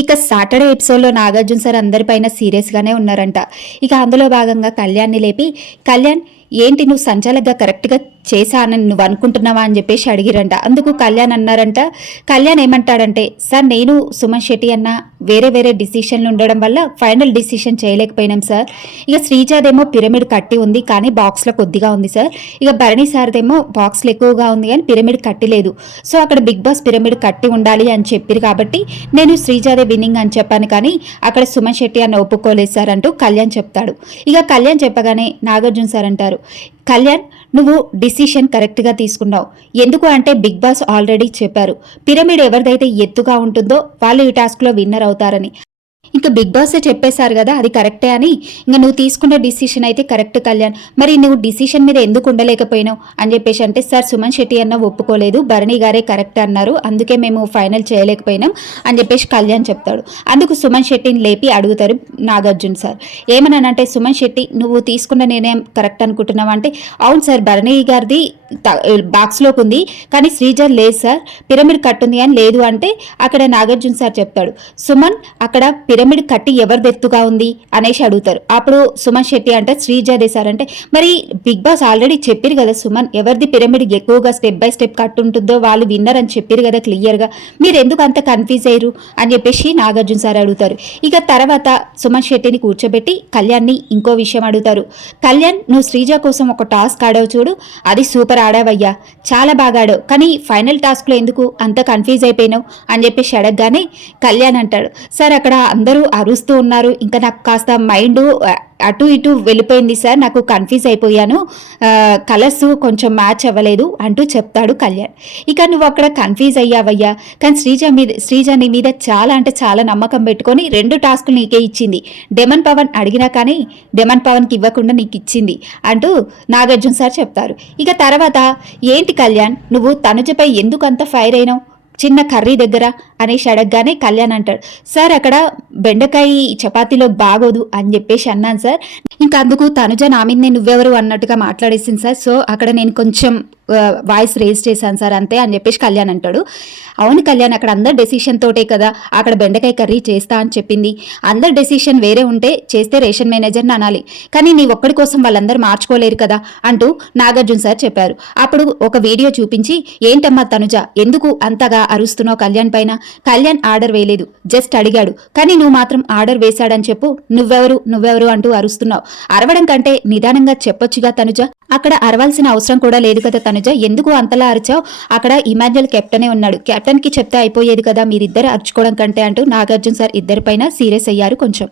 ఇక సాటర్డే ఎపిసోడ్లో నాగార్జున సార్ అందరిపైన సీరియస్గానే ఉన్నారంట. ఇక అందులో భాగంగా కళ్యాణ్ని లేపి, కళ్యాణ్ ఏంటి నువ్వు సంచాలకుగా కరెక్ట్గా చేశానని నువ్వు అనుకుంటున్నావా అని చెప్పేసి అడిగిరంట. అందుకు కళ్యాణ్ అన్నారంట. కళ్యాణ్ ఏమంటాడంటే, సార్ నేను సుమన్ శెట్టి అన్న వేరే వేరే డిసిషన్లు ఉండడం వల్ల ఫైనల్ డిసిషన్ చేయలేకపోయినాం సార్. ఇక శ్రీజాదేమో పిరమిడ్ కట్టి ఉంది కానీ బాక్స్లో కొద్దిగా ఉంది సార్. ఇక భరణి సార్దేమో బాక్స్లో ఎక్కువగా ఉంది కానీ పిరమిడ్ కట్టి లేదు. సో అక్కడ బిగ్ బాస్ పిరమిడ్ కట్టి ఉండాలి అని చెప్పారు కాబట్టి నేను శ్రీజాదే విన్నింగ్ అని చెప్పాను కానీ అక్కడ సుమన్ శెట్టి అన్న ఒప్పుకోలేదు సార్ అంటూ కళ్యాణ్ చెప్తాడు. ఇక కళ్యాణ్ చెప్పగానే నాగార్జున సార్ అంటారు, కళ్యాణ్ నువ్వు డిసిషన్ కరెక్ట్గా తీసుకున్నావు. ఎందుకు అంటే బిగ్ బాస్ ఆల్రెడీ చెప్పారు పిరమిడ్ ఎవరిదైతే ఎత్తుగా ఉంటుందో వాళ్ళు ఈ టాస్క్లో విన్నర్ అవుతారని. ఇంకా బిగ్ బాసే చెప్పేశారు కదా అది కరెక్టే అని. ఇంకా నువ్వు తీసుకున్న డిసిషన్ అయితే కరెక్ట్ కళ్యాణ్, మరి నువ్వు డిసిషన్ మీద ఎందుకు ఉండలేకపోయినావు అని చెప్పేసి అంటే, సార్ సుమన్ శెట్టి అన్న ఒప్పుకోలేదు, భరణి గారే కరెక్ట్ అన్నారు, అందుకే మేము ఫైనల్ చేయలేకపోయినాం అని చెప్పేసి కళ్యాణ్ చెప్తాడు. అందుకు సుమన్ శెట్టిని లేపి అడుగుతారు నాగార్జున సార్. ఏమన్నానంటే, సుమన్ శెట్టి నువ్వు తీసుకున్న నిర్ణయం కరెక్ట్ అనుకుంటున్నావు అంటే, అవును సార్ భరణి గారిది బాక్స్లోకి ఉంది కానీ శ్రీజర్ లేదు సార్, పిరమిడ్ కట్టుంది అని లేదు అంటే అక్కడ నాగార్జున సార్ చెప్తాడు, సుమన్ అక్కడ పిరమిడ్ కట్టి ఎవరిది ఎత్తుగా ఉంది అనేసి అడుగుతారు. అప్పుడు సుమన్ శెట్టి అంటే శ్రీజాదే సార్ అంటే, మరి బిగ్ బాస్ ఆల్రెడీ చెప్పారు కదా సుమన్ ఎవరిది పిరమిడ్ ఎక్కువగా స్టెప్ బై స్టెప్ కట్టు ఉంటుందో వాళ్ళు విన్నర్ అని చెప్పారు కదా క్లియర్గా, మీరు ఎందుకు అంత కన్ఫ్యూజ్ అయ్యారు అని చెప్పేసి నాగార్జున సార్ అడుగుతారు. ఇక తర్వాత సుమన్ శెట్టిని కూర్చోబెట్టి కళ్యాణ్ని ఇంకో విషయం అడుగుతారు. కళ్యాణ్ నువ్వు శ్రీజ కోసం ఒక టాస్క్ ఆడావు చూడు, అది సూపర్ ఆడావయ్యా, చాలా బాగా ఆడావు, కానీ ఫైనల్ టాస్క్లో ఎందుకు అంత కన్ఫ్యూజ్ అయిపోయినావు అని చెప్పేసి అడగగానే కళ్యాణ్ అంటాడు, సార్ అక్కడ అందరూ అరుస్తూ ఉన్నారు, ఇంకా నాకు కాస్త మైండ్ అటు ఇటు వెళ్ళిపోయింది సార్, నాకు కన్ఫ్యూజ్ అయిపోయాను, కలర్స్ కొంచెం మ్యాచ్ అవ్వలేదు అంటూ చెప్తాడు కళ్యాణ్. ఇక నువ్వు అక్కడ కన్ఫ్యూజ్ అయ్యావయ్యా, కానీ శ్రీజ నీ మీద చాలా అంటే చాలా నమ్మకం పెట్టుకొని 2 టాస్కులు నీకే ఇచ్చింది, డెమన్ పవన్ అడిగినా కానీ డెమన్ పవన్కి ఇవ్వకుండా నీకు ఇచ్చింది అంటూ నాగార్జున సార్ చెప్తారు. ఇక తర్వాత ఏంటి కళ్యాణ్ నువ్వు తనుజపై ఎందుకు అంత ఫైర్ అయినావు చిన్న కర్రీ దగ్గర అనేసి అడగగానే కళ్యాణ్ అంటాడు, సార్ అక్కడ బెండకాయ చపాతీలో బాగోదు అని చెప్పేసి అన్నాను సార్, ఇంకా అందుకు తనుజ నా మీద నువ్వెవరు అన్నట్టుగా మాట్లాడేసింది సార్, సో అక్కడ నేను కొంచెం వాయిస్ రేజ్ చేశాను సార్ అంతే అని చెప్పేసి కళ్యాణ్ అంటాడు. అవును కళ్యాణ్ అక్కడ అందరు డెసిషన్ తోటే కదా అక్కడ బెండకాయ కర్రీ చేస్తా అని చెప్పింది, అందరు డెసిషన్ వేరే ఉంటే చేస్తే రేషన్ మేనేజర్ని అనాలి, కానీ నీ ఒక్కడి కోసం వాళ్ళందరూ మార్చుకోలేరు కదా అంటూ నాగార్జున సార్ చెప్పారు. అప్పుడు ఒక వీడియో చూపించి, ఏంటమ్మా తనుజ ఎందుకు అంతగా అరుస్తున్నావు కళ్యాణ్ పైన, కళ్యాణ్ ఆర్డర్ వేయలేదు జస్ట్ అడిగాడు, కానీ నువ్వు మాత్రం ఆర్డర్ వేశాడని చెప్పు, నువ్వెవరు అంటూ అరుస్తున్నావు, అరవడం కంటే నిదానంగా చెప్పొచ్చుగా తనుజ, అక్కడ అరవాల్సిన అవసరం కూడా లేదు కదా తనుజ, ఎందుకు అంతలా అరిచావు, అక్కడ ఇమాన్యుయల్ కెప్టెనే ఉన్నాడు, కెప్టెన్కి చెప్తే అయిపోయేది కదా మీరిద్దరు అరుచుకోవడం కంటే అంటూ నాగార్జున సార్ ఇద్దరిపైన సీరియస్ అయ్యారు కొంచెం.